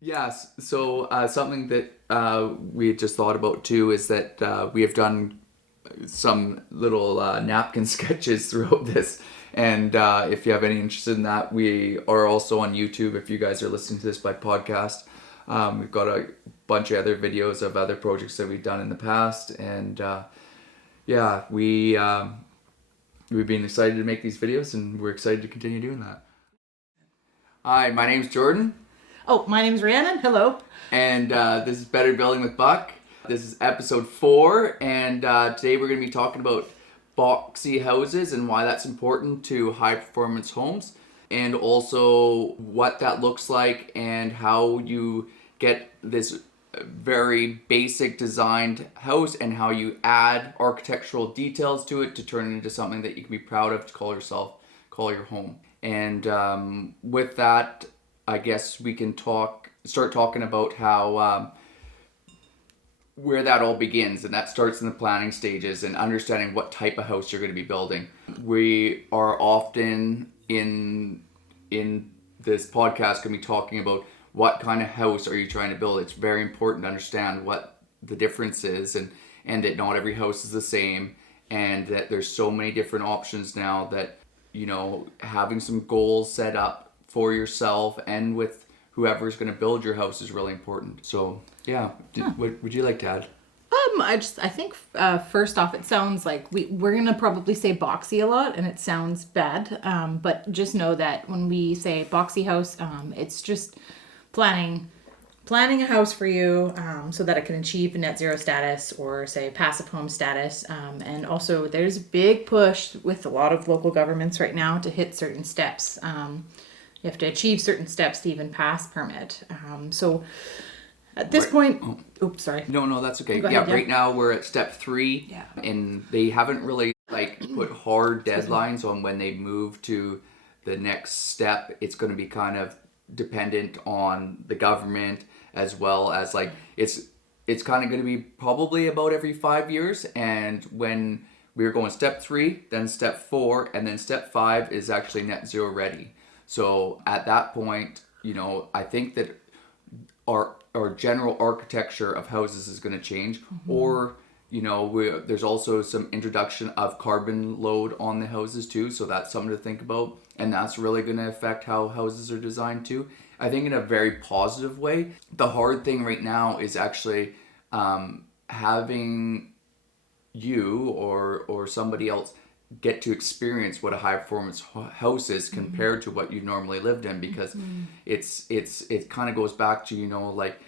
Yes. So something that we just thought about too is that we have done some little napkin sketches throughout this. And if you have any interest in that, we are also on YouTube. If you guys are listening to this by podcast, we've got a bunch of other videos of other projects that we've done in the past. And yeah, we've been excited to make these videos, and we're excited to continue doing that. Hi, my name's Jordan. Oh, my name's Rhiannon. Hello. And this is Better Building with Buck. This is episode 4, and today we're going to be talking about boxy houses and why that's important to high performance homes, and also what that looks like and how you get this very basic designed house and how you add architectural details to it to turn it into something that you can be proud of to call your home. And with that, I guess we can start talking about how where that all begins, and that starts in the planning stages and understanding what type of house you're going to be building. We are often in this podcast going to be talking about what kind of house are you trying to build. It's very important to understand what the difference is, and that not every house is the same, and that there's so many different options now that, you know, having some goals set up for yourself and with whoever's going to build your house is really important. So yeah, what would you like to add? I think first off, it sounds like we're gonna probably say boxy a lot, and it sounds bad. But just know that when we say boxy house, it's just planning a house for you, so that it can achieve net zero status or say passive home status. And also, there's a big push with a lot of local governments right now to hit certain steps. You have to achieve certain steps to even pass permit. So at this point, oops, sorry. No, that's okay. Ahead, right now we're at step 3, and they haven't really put hard deadlines on when they move to the next step. It's going to be kind of dependent on the government, as well as it's kind of going to be probably about every 5 years. And when we're going step 3, then step 4, and then step 5 is actually net zero ready. So at that point, you know, I think that our general architecture of houses is going to change. Mm-hmm. Or, you know, there's also some introduction of carbon load on the houses too. So that's something to think about. And that's really going to affect how houses are designed too. I think in a very positive way. The hard thing right now is actually having you or somebody else get to experience what a high performance house is compared to what you normally lived in, because it kind of goes back to, you know, like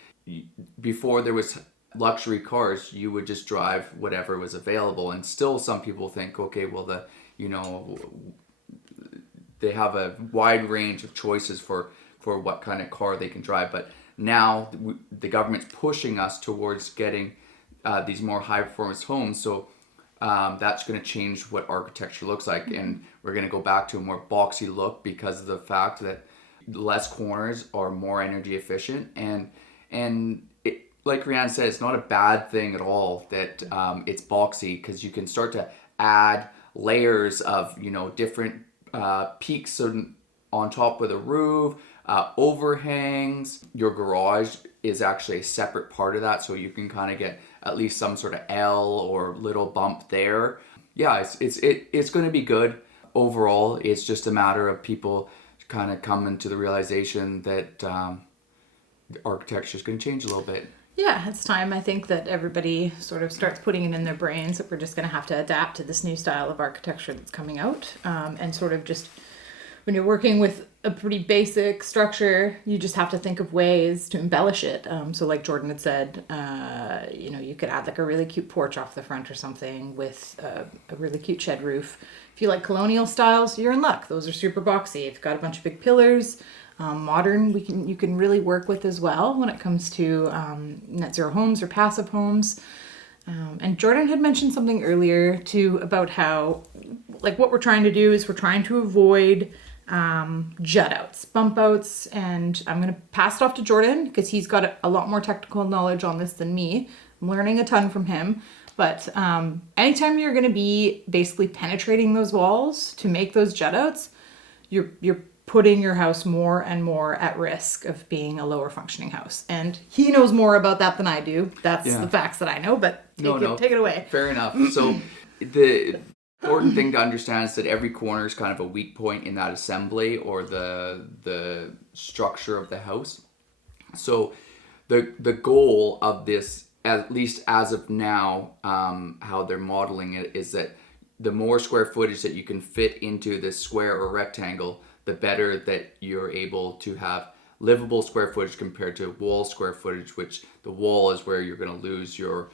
before there was luxury cars, you would just drive whatever was available, and still some people think, okay, well, they have a wide range of choices for what kind of car they can drive. But now the government's pushing us towards getting these more high performance homes. So that's going to change what architecture looks like, and we're going to go back to a more boxy look because of the fact that less corners are more energy efficient, and it, like Rhiannon said, it's not a bad thing at all that it's boxy, because you can start to add layers of, you know, different peaks on top of the roof, overhangs. Your garage is actually a separate part of that, so you can kind of get at least some sort of L or little bump there. Yeah, it's going to be good overall. It's just a matter of people kind of coming to the realization that the architecture is going to change a little bit. Yeah, it's time. I think that everybody sort of starts putting it in their brains that we're just going to have to adapt to this new style of architecture that's coming out, and sort of just when you're working with a pretty basic structure, you just have to think of ways to embellish it. So like Jordan had said, you know, you could add like a really cute porch off the front or something with a really cute shed roof. If you like colonial styles, you're in luck. Those are super boxy. If you've got a bunch of big pillars, modern, you can really work with as well when it comes to net zero homes or passive homes. And Jordan had mentioned something earlier too about how, like, what we're trying to do is we're trying to avoid jut outs, bump outs, and I'm going to pass it off to Jordan because he's got a lot more technical knowledge on this than me. I'm learning a ton from him. But anytime you're going to be basically penetrating those walls to make those jut outs, you're putting your house more and more at risk of being a lower functioning house. And he knows more about that than I do. That's the facts that I know, but take it away. Fair enough. So the important thing to understand is that every corner is kind of a weak point in that assembly or the structure of the house. So the goal of this, at least as of now, how they're modeling it, is that the more square footage that you can fit into this square or rectangle, the better that you're able to have livable square footage compared to wall square footage, which the wall is where you're going to lose your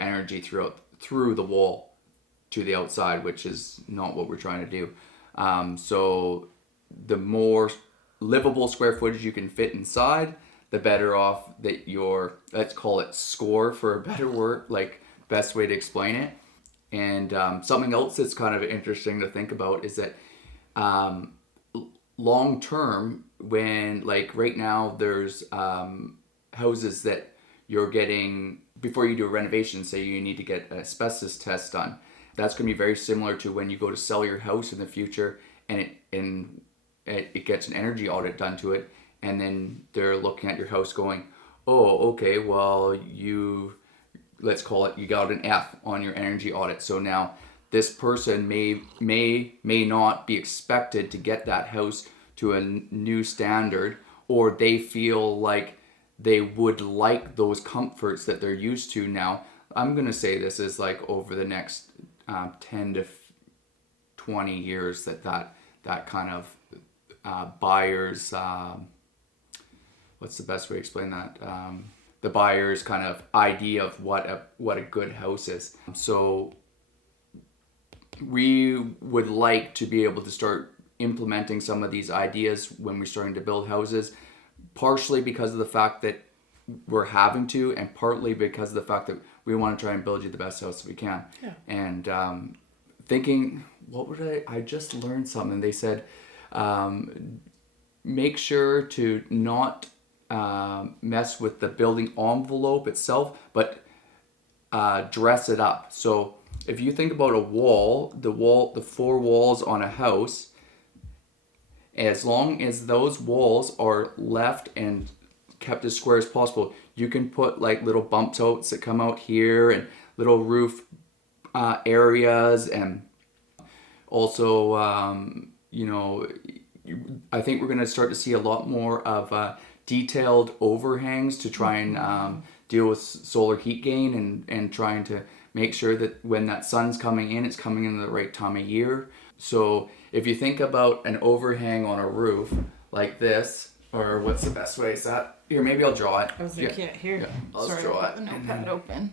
energy through the wall to the outside, which is not what we're trying to do. So the more livable square footage you can fit inside, the better off that your, let's call it score for a better word, like best way to explain it. And something else that's kind of interesting to think about is that long term, when like right now there's houses that you're getting, before you do a renovation, say you need to get an asbestos test done. That's going to be very similar to when you go to sell your house in the future and it gets an energy audit done to it, and then they're looking at your house going, oh, okay, well, let's call it, you got an F on your energy audit. So now this person may not be expected to get that house to a new standard, or they feel like they would like those comforts that they're used to now. I'm going to say this is like over the next 10 to 20 years that kind of buyers, what's the best way to explain that? The buyer's kind of idea of what a good house is. So we would like to be able to start implementing some of these ideas when we're starting to build houses, partially because of the fact that we're having to, and partly because of the fact that we want to try and build you the best house we can. Yeah. And thinking, I just learned something. They said, make sure to not mess with the building envelope itself, but dress it up. So if you think about the four walls on a house, as long as those walls are left and kept as square as possible, you can put like little bump outs that come out here and little roof areas, and also I think we're going to start to see a lot more of detailed overhangs to try and deal with solar heat gain and trying to make sure that when that sun's coming in, it's coming in the right time of year. So if you think about an overhang on a roof like this, or what's the best way? Is that here? Maybe I'll draw it. I was like, here. Yeah, I'll Sorry, draw I've got it. the notepad open.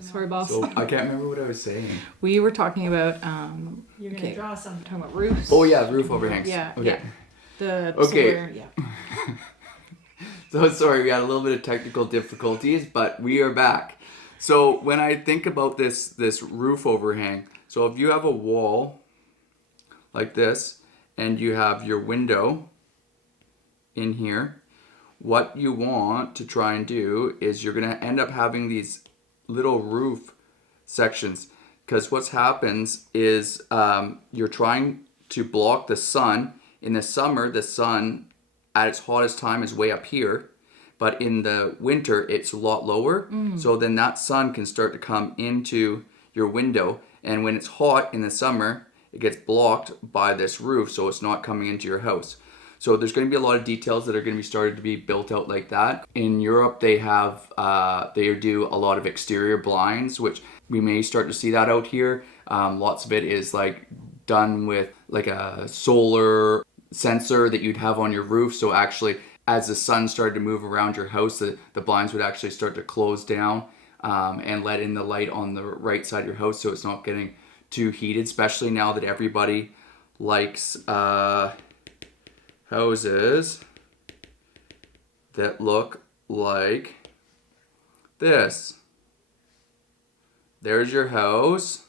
Sorry, boss. So I can't remember what I was saying. We were talking about You're gonna draw some. talking about roofs. Oh yeah, roof overhangs. Yeah. Okay. Yeah. Okay. Yeah. So sorry, we had a little bit of technical difficulties, but we are back. So when I think about this roof overhang, so if you have a wall like this and you have your window in here, what you want to try and do is you're going to end up having these little roof sections, because what happens is you're trying to block the sun. In the summer, the sun at its hottest time is way up here, but in the winter it's a lot lower. So then that sun can start to come into your window, and when it's hot in the summer, it gets blocked by this roof, so it's not coming into your house. So there's going to be a lot of details that are going to be started to be built out like that. In Europe, they do a lot of exterior blinds, which we may start to see that out here. Lots of it is like done with like a solar sensor that you'd have on your roof. So actually, as the sun started to move around your house, the blinds would actually start to close down and let in the light on the right side of your house, so it's not getting too heated, especially now that everybody likes houses that look like this. There's your house,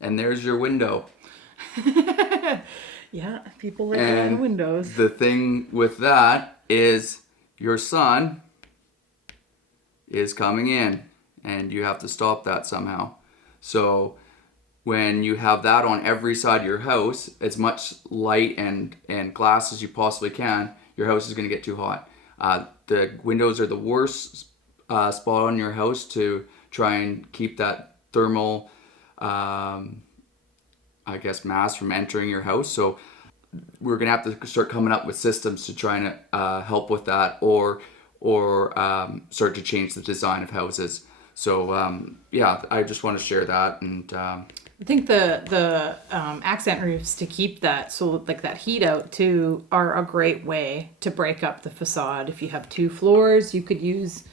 and there's your window. Yeah, people like having windows. The thing with that is your sun is coming in, and you have to stop that somehow. So when you have that on every side of your house, as much light and glass as you possibly can, your house is going to get too hot. The windows are the worst spot on your house to try and keep that thermal, mass from entering your house. So we're going to have to start coming up with systems to try and help with that, or start to change the design of houses. So I just want to share that. And I think the accent roofs, to keep that, so like that heat out too, are a great way to break up the facade. If you have 2 floors, you could use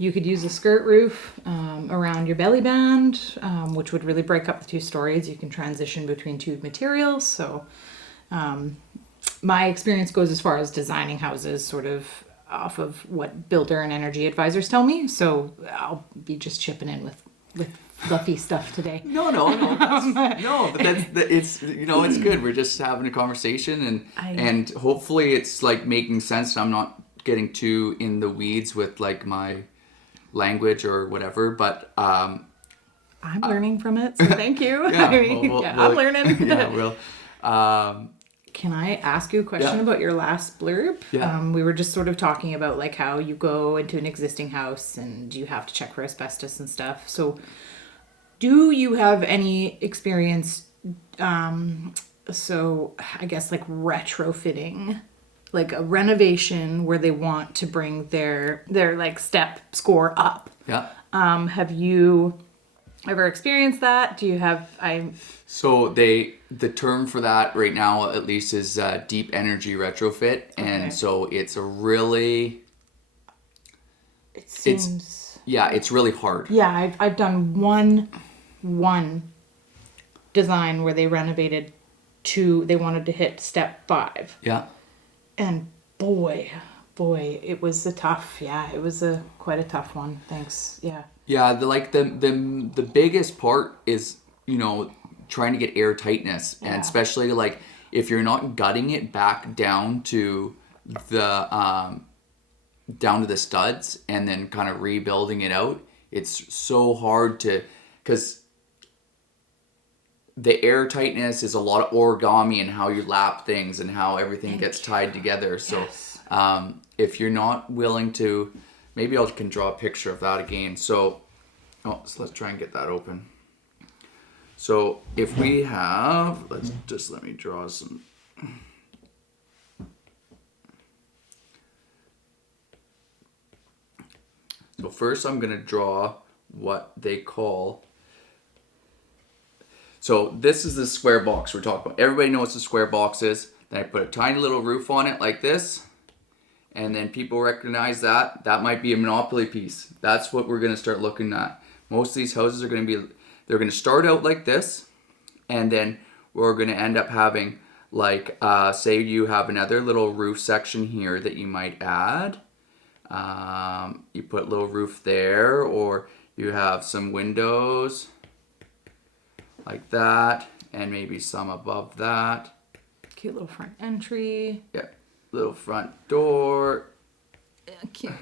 a skirt roof around your belly band, which would really break up the 2 stories. You can transition between 2 materials. So my experience goes as far as designing houses sort of off of what builder and energy advisors tell me. So I'll be just chipping in with fluffy stuff today. No, but it's it's good. We're just having a conversation, and hopefully it's like making sense. I'm not getting too in the weeds with like my language or whatever, but I'm learning from it, so thank you. Yeah, I'm learning. Yeah, Can I ask you a question about your last blurb? Yeah. We were just sort of talking about like how you go into an existing house and you have to check for asbestos and stuff. So do you have any experience, so I guess like retrofitting, like a renovation where they want to bring their like step score up? Yeah. Have you ever experienced that? Do you have, So the term for that right now at least is deep energy retrofit. And so it's a really... It seems... It's really hard. Yeah, I've done one design where they renovated they wanted to hit step 5. Yeah. And boy, it was quite a tough one. Thanks. Yeah. Yeah, the biggest part is, trying to get air tightness, and especially like if you're not gutting it back down to the studs and then kind of rebuilding it out, it's so hard because the air tightness is a lot of origami and how you lap things and how everything gets tied together. So if you're not willing to, maybe I can draw a picture of that again. So let's try and get that open. So if we have, let me draw some. So first I'm going to draw what they call, so this is the square box we're talking about. Everybody knows what a square box is. Then I put a tiny little roof on it like this. And then people recognize that might be a Monopoly piece. That's what we're going to start looking at. Most of these houses are going to they're going to start out like this. And then we're going to end up having like, say you have another little roof section here that you might add. You put a little roof there, or you have some windows like that, and maybe some above that. Cute little front entry. Yeah, little front door. Yeah, cute.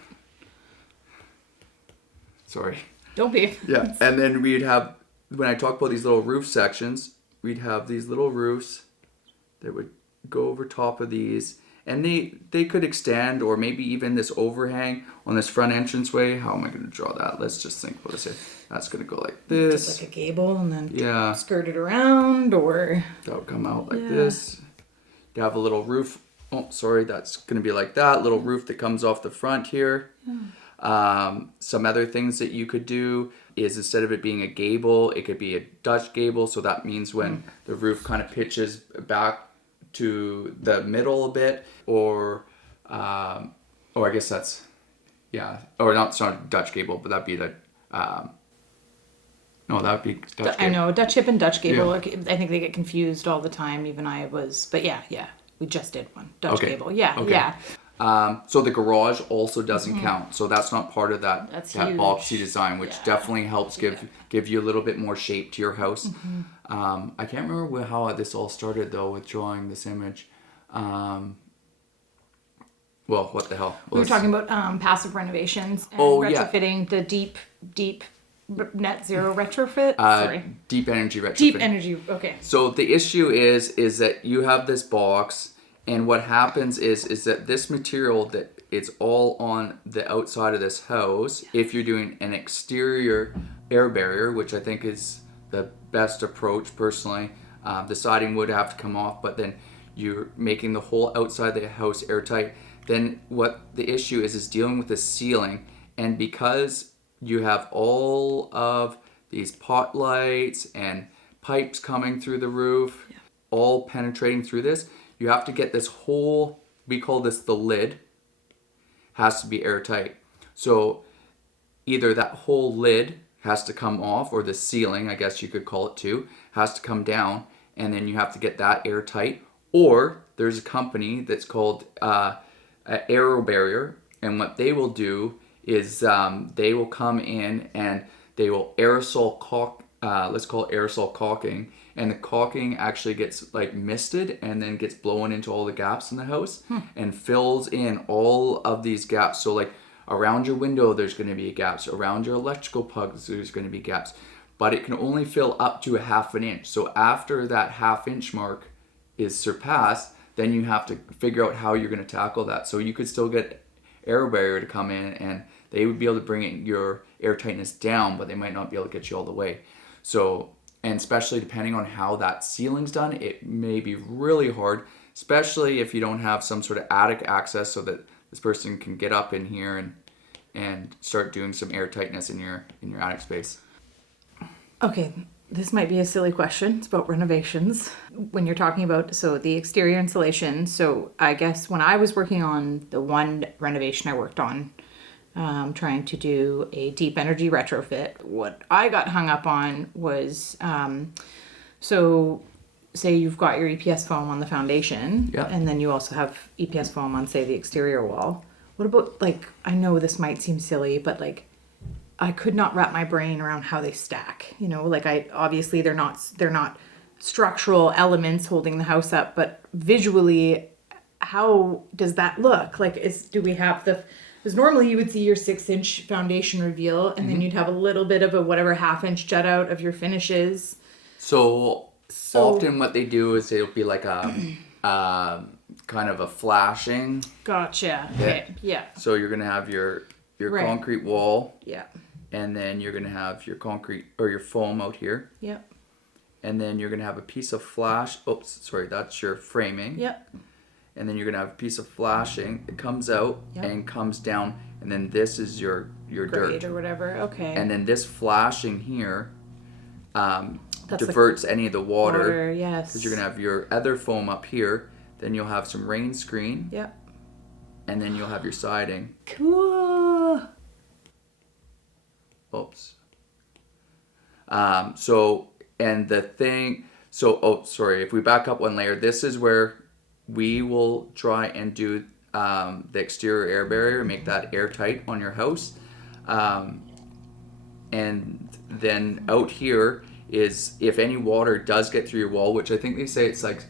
Sorry. Don't be. Yeah, and then we'd have, when I talk about these little roof sections, we'd have these little roofs that would go over top of these, and they could extend, or maybe even this overhang on this front entranceway. How am I going to draw that? Let's just think about this here. That's going to go like this. Just like a gable, and then skirt it around, or... That would come out like this. You have a little roof. Oh, sorry, that's going to be like that. Little roof that comes off the front here. Some other things that you could do is, instead of it being a gable, it could be a Dutch gable. So that means when the roof kind of pitches back to the middle a bit, or I guess that's, or not, it's not a Dutch gable, but that'd be the, no, that would be Dutch gable. I know, Dutch hip and Dutch gable, I think they get confused all the time, even but yeah, we just did one, Dutch gable, yeah. So the garage also doesn't count, so that's not part of that boxy design, which definitely helps give you a little bit more shape to your house. I can't remember how this all started though, with drawing this image. Well, what the hell? We were talking about passive renovations and retrofitting the deep net zero retrofit? Sorry. Deep energy retrofit. Deep energy, okay. So the issue is that you have this box, and what happens is that this material that it's all on the outside of this house. If you're doing an exterior air barrier, which I think is the best approach personally, the siding would have to come off, but then you're making the whole outside of the house airtight. Then what the issue is dealing with the ceiling, and because you have all of these pot lights and pipes coming through the roof, all penetrating through this, you have to get this whole, we call this the lid, has to be airtight. So either that whole lid has to come off, or the ceiling, I guess you could call it too, has to come down, and then you have to get that airtight. Or there's a company that's called Aero Barrier, and what they will do is they will come in and they will aerosol caulk, let's call it aerosol caulking, and the caulking actually gets like misted and then gets blown into all the gaps in the house and fills in all of these gaps. So like around your window there's going to be gaps, around your electrical plugs there's going to be gaps, but it can only fill up to a 1/2 inch. So after that 1/2 inch mark is surpassed, then you have to figure out how you're going to tackle that. So you could still get air barrier to come in and they would be able to bring your air tightness down, but they might not be able to get you all the way. So, and especially depending on how that ceiling's done, it may be really hard, especially if you don't have some sort of attic access so that this person can get up in here and start doing some air tightness in your attic space. Okay, this might be a silly question. It's about renovations. When you're talking about, so the exterior insulation, so I guess when I was working on the one renovation I worked on, trying to do a deep energy retrofit, what I got hung up on was, so say you've got your EPS foam on the foundation, and then you also have EPS foam on, say, the exterior wall. What about, like, I know this might seem silly, but like, I could not wrap my brain around how they stack. You know, like obviously they're not structural elements holding the house up, but visually, how does that look? Like, do we have because normally you would see your 6-inch foundation reveal, and then you'd have a little bit of a whatever 1/2 inch jut out of your finishes. So often what they do is it'll be like a kind of a flashing. Gotcha. Okay. Yeah. So you're gonna have your Right. concrete wall. Yeah. And then you're gonna have your concrete or your foam out here. Yep. And then you're gonna have a piece of flash. Oops, sorry, that's your framing. Yep. And then you're gonna have a piece of flashing that comes out and comes down, and then this is your Grade dirt or whatever. Okay. And then this flashing here diverts any of the water. Yes. Because you're gonna have your other foam up here. Then you'll have some rain screen. Yep. And then you'll have your siding. Cool. Oops. If we back up one layer, this is where we will try and do the exterior air barrier, make that airtight on your house. And then out here is if any water does get through your wall, which I think they say it's like,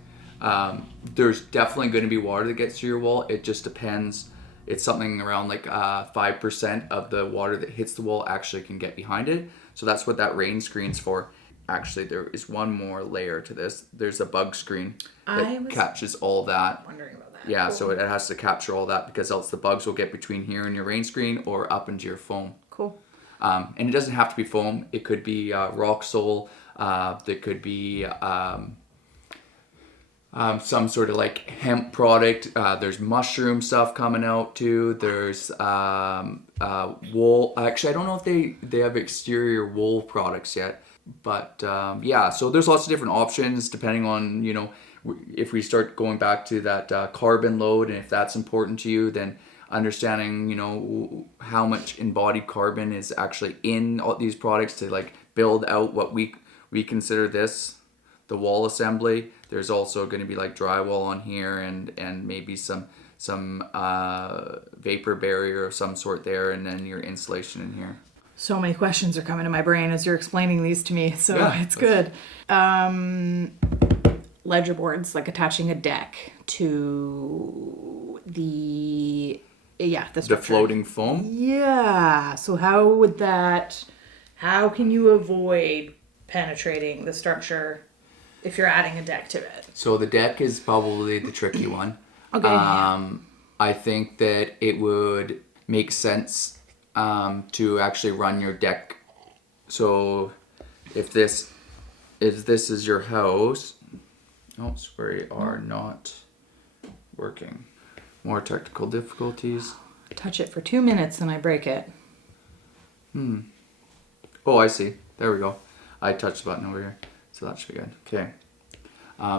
there's definitely going to be water that gets through your wall. It just depends. It's something around like 5% of the water that hits the wall actually can get behind it. So that's what that rain screen's for. Actually, there is one more layer to this. There's a bug screen that captures all that. Wondering about that. Yeah, Cool. so it has to capture all that because else the bugs will get between here and your rain screen or up into your foam. Cool. And it doesn't have to be foam. It could be rock sole. There could be some sort of like hemp product. There's mushroom stuff coming out too. There's wool. Actually, I don't know if they have exterior wool products yet. But yeah, so there's lots of different options depending on, you know, if we start going back to that carbon load, and if that's important to you, then understanding, you know, how much embodied carbon is actually in all these products to like build out what we consider this, the wall assembly. There's also going to be like drywall on here and maybe some vapor barrier of some sort there, and then your insulation in here. So many questions are coming to my brain as you're explaining these to me, so Yeah, it's good. Ledger boards, like attaching a deck to the structure. The floating foam? Yeah. So how would that how can you avoid penetrating the structure if you're adding a deck to it? So the deck is probably the tricky one. Okay. I think that it would make sense to actually run your deck. So if this is your house, oh, sorry, are not working. More technical difficulties. Touch it for 2 minutes and I break it. Oh, I see. There we go. I touched the button over here, so that should be good. Okay.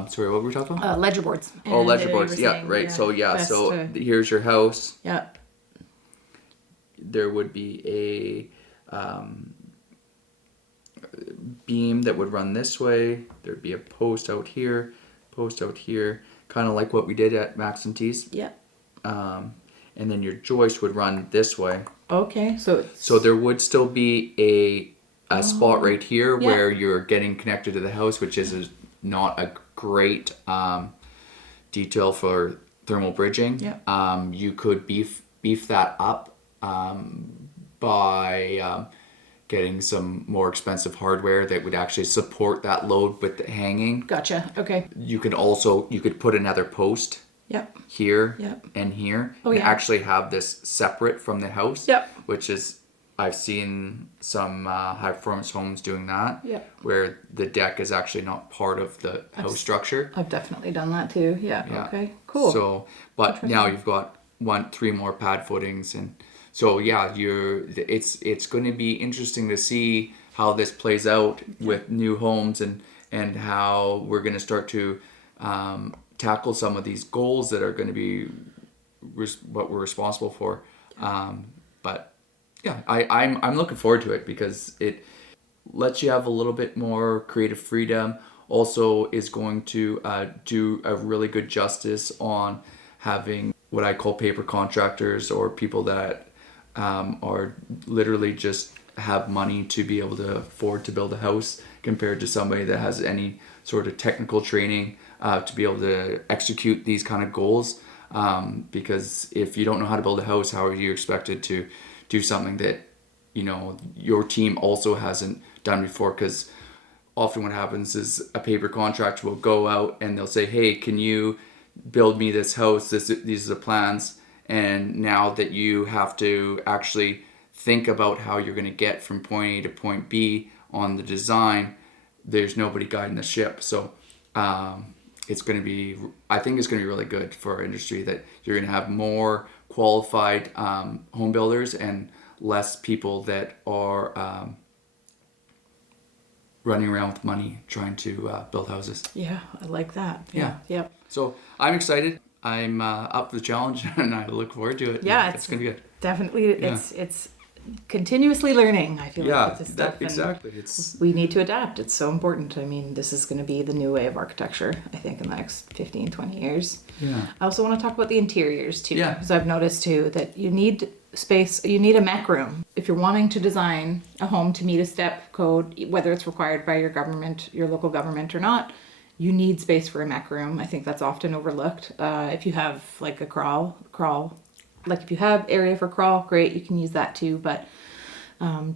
Sorry, what were we talking about? Ledger boards. Oh, And ledger you boards. were Yeah, saying, right. So best to- here's your house. Yeah. There would be a beam that would run this way. There'd be a post out here, kind of like what we did at Max and T's. Yeah. And then your joist would run this way. Okay, so it's, So there would still be a spot right here Yeah. where you're getting connected to the house, which is not a great detail for thermal bridging. Yeah. You could beef that up by getting some more expensive hardware that would actually support that load with the hanging. gotcha. Okay. You could put another post Yep. here Yep. and here, Oh, and yeah. actually have this separate from the house. Yep. Which is, I've seen some high performance homes doing that. Yep. Where the deck is actually not part of the house structure. I've definitely done that too. Yeah. Yeah. Okay. Cool. So, but now you've got 3 more pad footings, and so yeah, it's going to be interesting to see how this plays out with new homes and how we're going to start to tackle some of these goals that are going to be what we're responsible for. But yeah, I'm looking forward to it because it lets you have a little bit more creative freedom. Also is going to do a really good justice on having what I call paper contractors, or people that are literally just have money to be able to afford to build a house, compared to somebody that has any sort of technical training to be able to execute these kind of goals. Because if you don't know how to build a house, how are you expected to do something that, you know, your team also hasn't done before? Because often what happens is a paper contractor will go out and they'll say, hey, can you build me this house? These are the plans. And now that you have to actually think about how you're going to get from point A to point B on the design, there's nobody guiding the ship. So it's going to be, I think it's going to be really good for our industry, that you're going to have more qualified home builders and less people that are running around with money trying to build houses. Yeah, I like that. Yeah. Yep. So I'm excited. I'm up for the challenge and I look forward to it. Yeah, it's going to be good. Definitely. Yeah. It's continuously learning. I feel Yeah, like with this stuff. And exactly. It's we need to adapt. It's so important. I mean, this is going to be the new way of architecture, I think, in the next 15, 20 years. yeah. I also want to talk about the interiors too. Yeah. Because I've noticed too that you need space, you need a mech room. If you're wanting to design a home to meet a step code, whether it's required by your government, your local government or not, you need space for a mech room. I think that's often overlooked. If you have like a crawl, like if you have area for crawl, great, you can use that too. But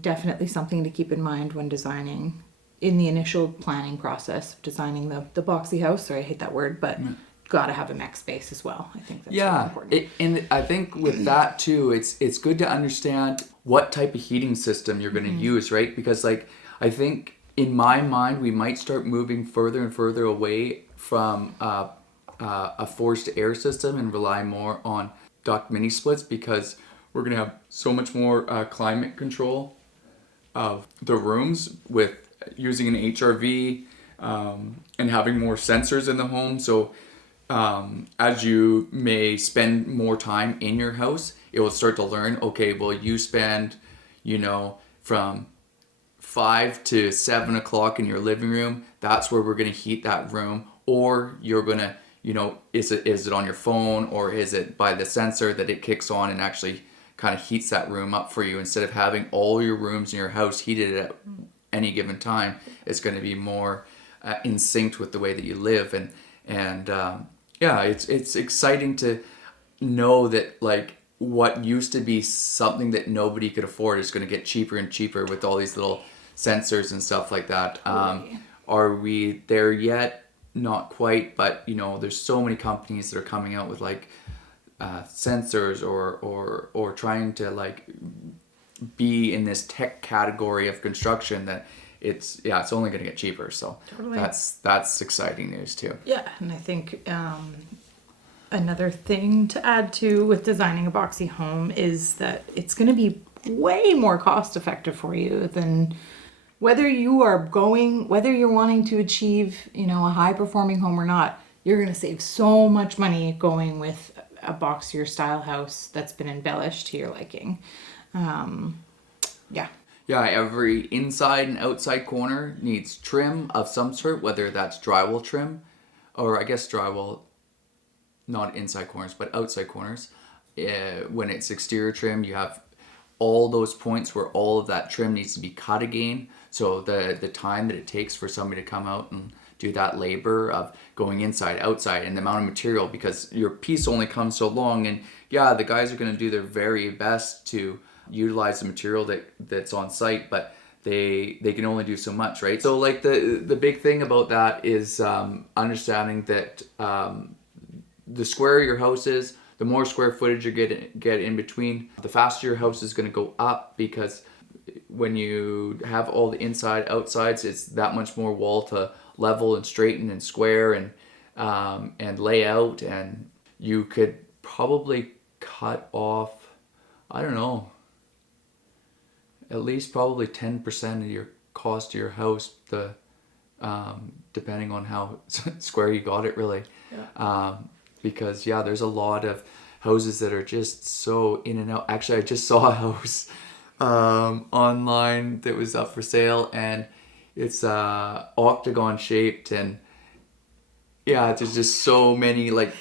definitely something to keep in mind when designing, in the initial planning process of designing the boxy house. Sorry, I hate that word, but gotta have a mech space as well. I think that's really important. And I think with that too, it's good to understand what type of heating system you're going to use, right? Because like, I think in my mind, we might start moving further and further away from a forced air system and rely more on duct mini splits, because we're going to have so much more climate control of the rooms with using an HRV and having more sensors in the home. So as you may spend more time in your house, it will start to learn, okay, well, you spend, from 5 to 7 o'clock in your living room, that's where we're going to heat that room. Or you're going to, is it on your phone, or is it by the sensor that it kicks on and actually kind of heats that room up for you, instead of having all your rooms in your house heated at any given time. It's going to be more in sync with the way that you live. And yeah, it's exciting to know that like what used to be something that nobody could afford is going to get cheaper and cheaper with all these little sensors and stuff like that. Totally. Are we there yet? Not quite, but there's so many companies that are coming out with like sensors or trying to like be in this tech category of construction that it's only going to get cheaper. So Totally. that's exciting news too. Yeah, and I think another thing to add to with designing a boxy home is that it's going to be way more cost effective for you than whether you're wanting to achieve, a high performing home or not. You're going to save so much money going with a boxier style house that's been embellished to your liking. Yeah, every inside and outside corner needs trim of some sort, whether that's drywall trim, or I guess drywall, not inside corners, but outside corners. When it's exterior trim, you have all those points where all of that trim needs to be cut again. So the time that it takes for somebody to come out and do that labor of going inside, outside, and the amount of material, because your piece only comes so long, and the guys are going to do their very best to utilize the material that's on site, but they can only do so much, right? So like the big thing about that is understanding that the squarer your house is, the more square footage you get in between, the faster your house is going to go up, because when you have all the inside outsides, it's that much more wall to level and straighten and square and lay out, and you could probably cut off, I don't know, at least probably 10% of your cost of your house, depending on how square you got it, really. Yeah. Because there's a lot of houses that are just so in and out. Actually, I just saw a house online that was up for sale, and it's octagon shaped, and there's just so many like,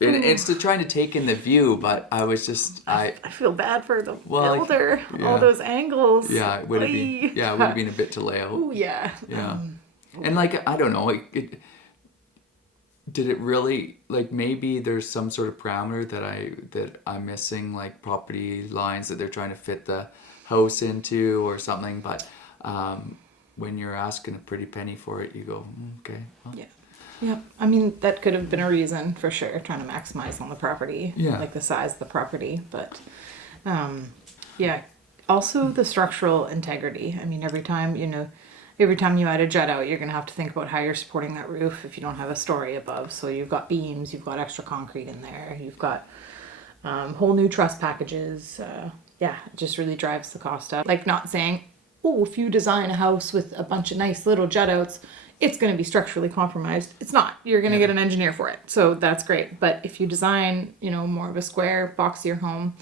and it's to trying to take in the view, but I was just I feel bad for the builder. all those angles. Yeah, it would have been. Yeah, it would have been a bit to lay out. Oh yeah. Yeah, and like I don't know, did it really, like, maybe there's some sort of parameter that I'm missing, like property lines that they're trying to fit the house into or something, but when you're asking a pretty penny for it, you go, okay. Well. Yeah, I mean, that could have been a reason for sure, trying to maximize on the property, Yeah. like the size of the property, but also the structural integrity. I mean, every time you add a jut out, you're going to have to think about how you're supporting that roof if you don't have a story above. So you've got beams, you've got extra concrete in there, you've got whole new truss packages. It just really drives the cost up. Like, not saying, if you design a house with a bunch of nice little jut outs, it's going to be structurally compromised. It's not. You're going to get an engineer for it. So that's great. But if you design, more of a square, boxier home,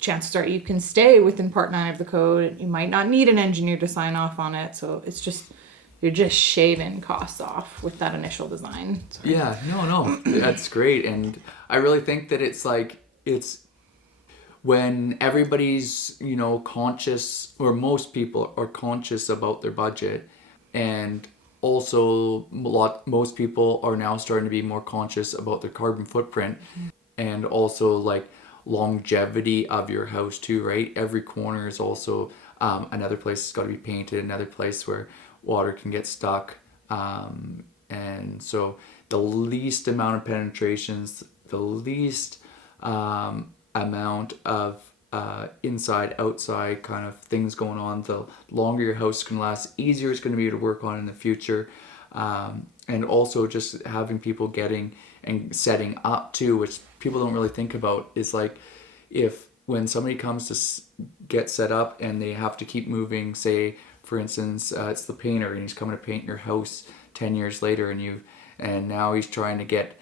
chances are you can stay within Part 9 of the code. You might not need an engineer to sign off on it. So it's just, you're just shaving costs off with that initial design. So. Yeah, no, that's great. And I really think that it's when everybody's, conscious, or most people are conscious about their budget, and also most people are now starting to be more conscious about their carbon footprint, and also like longevity of your house too, right? Every corner is also another place that's got to be painted, another place where water can get stuck, and so the least amount of penetrations, the least amount of inside outside kind of things going on, the longer your house can last, easier it's going to be to work on in the future, and also just having people getting and setting up too, which people don't really think about, is like, when somebody comes to get set up and they have to keep moving, say for instance it's the painter and he's coming to paint your house 10 years later, and now he's trying to get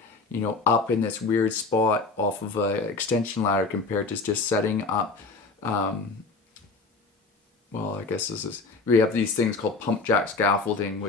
up in this weird spot off of a extension ladder compared to just setting up. I guess we have these things called pump jack scaffolding,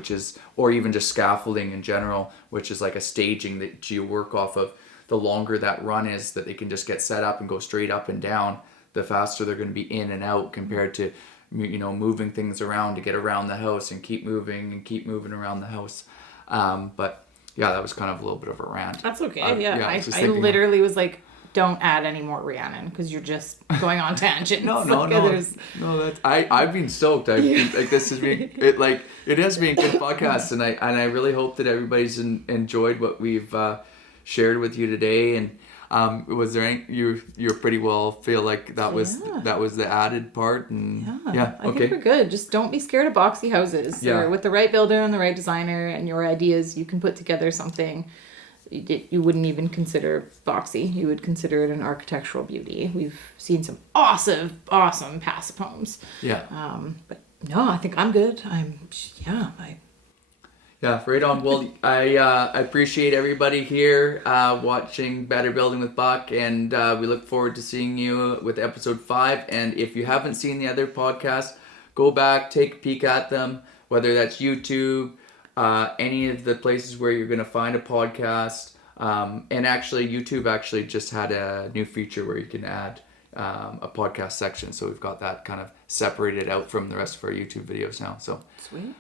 or even just scaffolding in general, which is like a staging that you work off of. The longer that run is that they can just get set up and go straight up and down, the faster they're going to be in and out, compared to moving things around to get around the house and keep moving around the house. But that was kind of a little bit of a rant. That's okay. I I literally was like don't add any more Rhiannon because you're just going on tangents. No. There's... No, that's I've been stoked. Like this has been it has been a good podcast, and I really hope that everybody's enjoyed what we've shared with you today. And was there any you're pretty well feel like that was the added part? And I think we're good. Just don't be scared of boxy houses. With the right builder and the right designer and your ideas, you can put together something you wouldn't even consider boxy. You would consider it an architectural beauty. We've seen some awesome passive homes. But no, I think I'm good. Yeah, right on. Well, I appreciate everybody here watching Better Building with Buck, and we look forward to seeing you with episode 5. And if you haven't seen the other podcasts, go back, take a peek at them, whether that's YouTube, any of the places where you're going to find a podcast. And actually, YouTube actually just had a new feature where you can add a podcast section. So we've got that kind of separated out from the rest of our YouTube videos now. So sweet.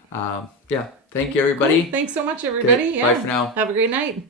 Thank you, everybody. Cool. Thanks so much, everybody. Okay, bye for now. Have a great night.